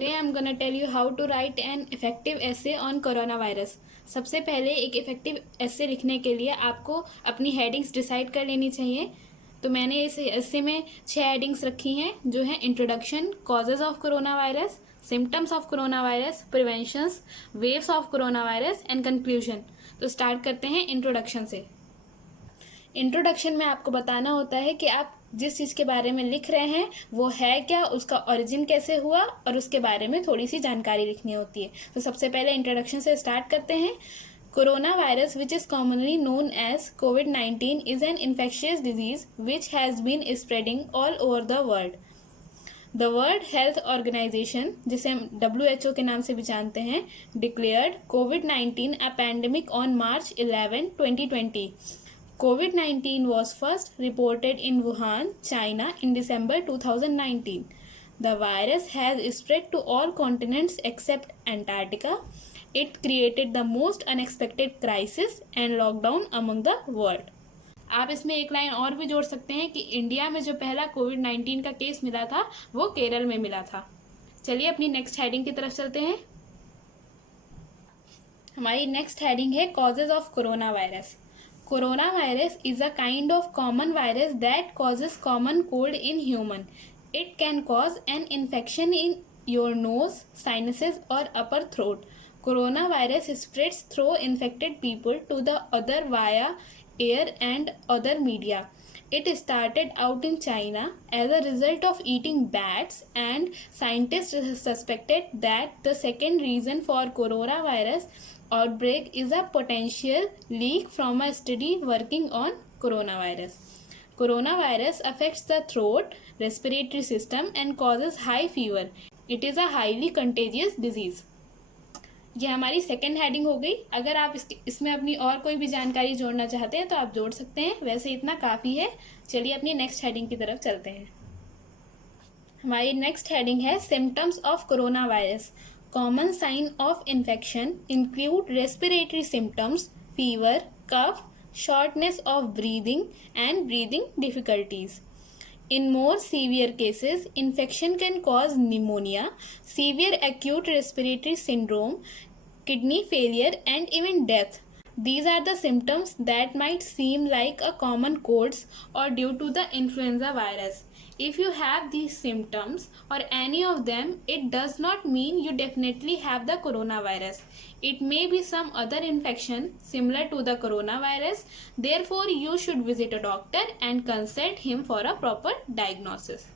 Today I'm gonna tell you how to write an effective essay on coronavirus. सबसे पहले एक effective एसे लिखने के लिए आपको अपनी हेडिंग्स डिसाइड कर लेनी चाहिए। तो मैंने इस एसे में 6 हेडिंग्स रखी हैं जो हैं introduction, causes of corona virus, symptoms of corona virus, preventions, waves of corona virus and conclusion. तो स्टार्ट करते हैं इंट्रोडक्शन से। इंट्रोडक्शन में आपको बताना होता है कि आप जिस चीज़ के बारे में लिख रहे हैं वो है क्या, उसका ओरिजिन कैसे हुआ और उसके बारे में थोड़ी सी जानकारी लिखनी होती है। तो सबसे पहले इंट्रोडक्शन से स्टार्ट करते हैं। Corona virus which is commonly known as कोविड-19 is an infectious disease which has been spreading all over the world. The World Health Organization, जिसे हम WHO के नाम से भी जानते हैं, डिक्लेयर्ड कोविड-19 a pandemic on March 11, 2020. COVID-19 was first reported in Wuhan, China in December 2019. The virus has spread to all continents except Antarctica. It created the most unexpected crisis and lockdown among the world. आप इसमें एक line और भी जोड़ सकते हैं कि India में जो पहला कोविड-19 का केस मिला था वो केरल में मिला था। चलिए अपनी नेक्स्ट हेडिंग की तरफ चलते हैं। हमारी नेक्स्ट हेडिंग है causes of corona virus. Coronavirus is a kind of common virus that causes common cold in human. It can cause an infection in your nose, sinuses or upper throat. Coronavirus spreads through infected people to the other via air and other media. It started out in China as a result of eating bats, and scientists suspected that the second reason for coronavirus outbreak is a potential leak from a study working on coronavirus. Coronavirus affects the throat, respiratory system and causes high fever. It is a highly contagious disease. ये हमारी second heading हो गई। अगर आप इसमें अपनी और कोई भी जानकारी जोड़ना चाहते हैं तो आप जोड़ सकते हैं, वैसे इतना काफ़ी है। चलिए अपनी नेक्स्ट हेडिंग की तरफ चलते हैं। हमारी नेक्स्ट हेडिंग है symptoms of corona virus. Common sign of infection include respiratory symptoms, fever, cough, shortness of breathing, and breathing difficulties. In more severe cases, infection can cause pneumonia, severe acute respiratory syndrome, kidney failure, and even death. These are the symptoms that might seem like a common colds or due to the influenza virus. If you have these symptoms or any of them, it does not mean you definitely have the coronavirus. It may be some other infection similar to the coronavirus. Therefore, you should visit a doctor and consult him for a proper diagnosis.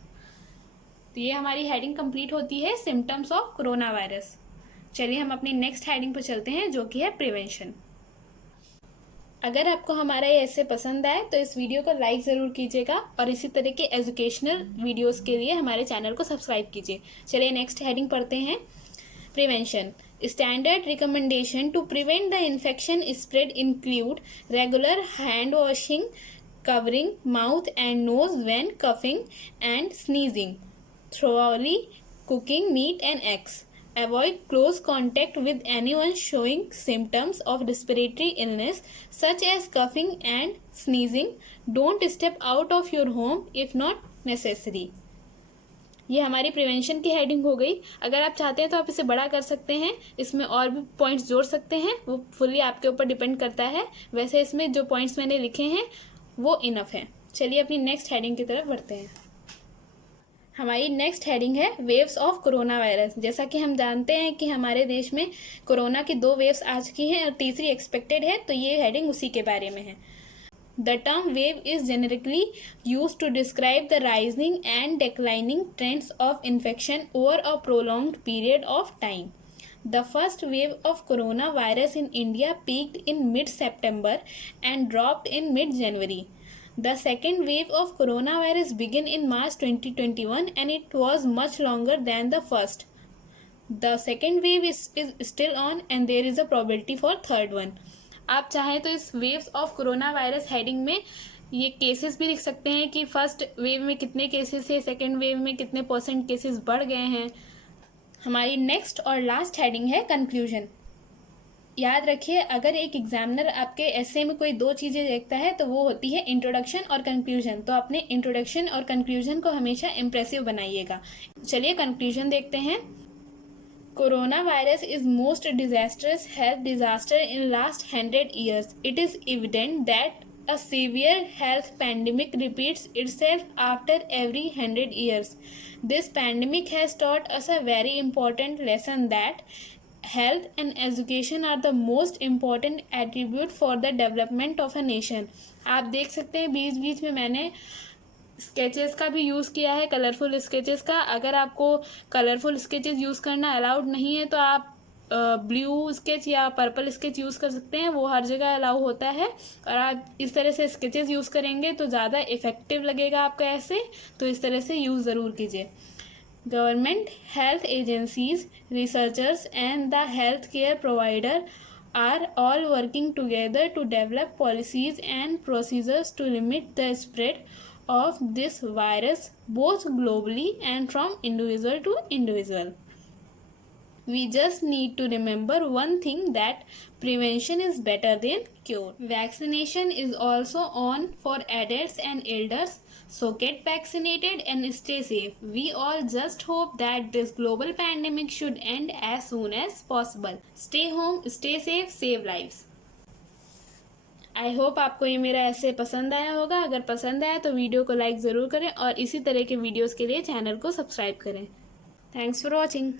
तो ये हमारी heading complete होती है symptoms of corona virus. चलिए हम अपनी next heading पर चलते हैं जो कि है प्रिवेंशन। अगर आपको हमारा ये ऐसे पसंद आए तो इस वीडियो को लाइक ज़रूर कीजिएगा और इसी तरह के एजुकेशनल वीडियोस के लिए हमारे चैनल को सब्सक्राइब कीजिए। चलिए नेक्स्ट हेडिंग पढ़ते हैं। Prevention. Standard recommendation to prevent the infection spread include regular hand washing, covering mouth and nose when coughing and sneezing, thoroughly cooking meat and eggs. Avoid close contact with anyone showing symptoms of respiratory illness such as coughing and sneezing. Don't step out of your home if not necessary. ये हमारी prevention की heading हो गई। अगर आप चाहते हैं तो आप इसे बड़ा कर सकते हैं, इसमें और भी पॉइंट्स जोड़ सकते हैं, वो फुल्ली आपके ऊपर डिपेंड करता है। वैसे इसमें जो पॉइंट्स मैंने लिखे हैं वो इनफ हैं। चलिए अपनी नेक्स्ट हेडिंग की तरफ बढ़ते हैं। हमारी नेक्स्ट हेडिंग है वेव्स ऑफ कोरोना वायरस। जैसा कि हम जानते हैं कि हमारे देश में कोरोना की 2 वेव्स आ चुकी हैं और तीसरी एक्सपेक्टेड है, तो ये हेडिंग उसी के बारे में है। The term wave is generically use to describe the rising and declining trends of infection over a prolonged period of time. The first wave of coronavirus in India peaked in mid-September and dropped in mid-January. The second wave of coronavirus began in March 2021 and it was much longer than the first. The second wave is still on and there is a probability for third one. आप चाहें तो इस waves of coronavirus heading में ये cases भी लिख सकते हैं कि फर्स्ट वेव में कितने केसेस है, सेकेंड वेव में कितने % केसेस बढ़ गए हैं। हमारी नेक्स्ट और लास्ट हेडिंग है कंक्लूजन। याद रखिए, अगर एक एग्जामिनर आपके एसे में कोई 2 चीज़ें देखता है तो वो होती है इंट्रोडक्शन और कंक्लूजन। तो अपने इंट्रोडक्शन और कंक्लूजन को हमेशा इम्प्रेसिव बनाइएगा। चलिए कंक्लूजन देखते हैं। Coronavirus is most disastrous health disaster in last 100 years. It is evident that a severe health pandemic repeats itself after every 100 years. This pandemic has taught us a very important lesson that health and education are the most important attribute for the development of a nation. आप देख सकते हैं बीच बीच में मैंने sketches का भी use किया है, कलरफुल स्केचेस का. अगर आपको कलरफुल स्केचेस यूज़ करना अलाउड नहीं है तो आप ब्लू स्केच या पर्पल स्केच यूज़ कर सकते हैं, वो हर जगह अलाउ होता है. और आप इस तरह से स्केचेस यूज़ करेंगे तो ज़्यादा इफ़ेक्टिव लगेगा आपका ऐसे, तो इस तरह से यूज़ ज़रूर कीजिए. Government, health agencies, researchers and the health care provider are all working together to develop policies and procedures to limit the spread of this virus both globally and from individual to individual. We just need to remember one thing, that prevention is better than cure. Vaccination is also on for adults and elders, so get vaccinated and stay safe. We all just hope that this global pandemic should end as soon as possible. Stay home, stay safe, save lives. I hope आपको ये मेरा ऐसे पसंद आया होगा. अगर पसंद आया तो वीडियो को लाइक ज़रूर करें और इसी तरह के वीडियोस के लिए चैनल को सब्सक्राइब करें. Thanks for watching.